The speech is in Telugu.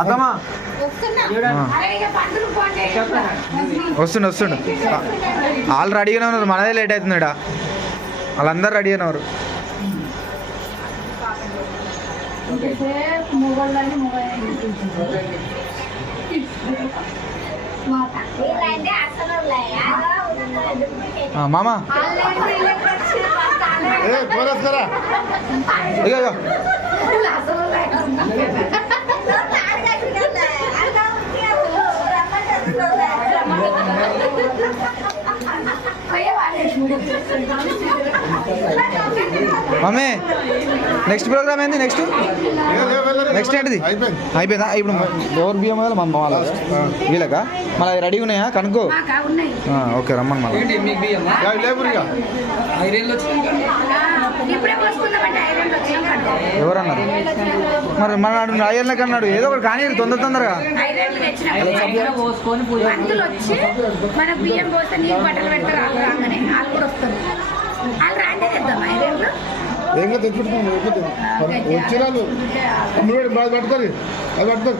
అత్తమ్మా వస్తుండు వాళ్ళు రెడీగానే ఉన్నారు, మనదే లేట్ అవుతుంది ఇక్కడ. వాళ్ళందరూ రెడీగానే ఉన్నారు. మామా ఇక మమ్మీ నెక్స్ట్ ప్రోగ్రామ్ ఏంది? నెక్స్ట్ ఏంటిది? అయిపోయిందా? ఇప్పుడు ఎవరు బియ్యం కదా మా వాళ్ళ వీళ్ళక మళ్ళీ రెడీ ఉన్నాయా కనుక్కో. ఓకే రమ్మని మళ్ళీ ఎవరన్నారు మరి? మన ఐరన్లకి అన్నాడు ఏదో ఒకటి కానీ తొందరగా. ఏంగా తెచ్చుకుంటున్నాం వచ్చినాను పట్టుకొని అది పట్టుకొని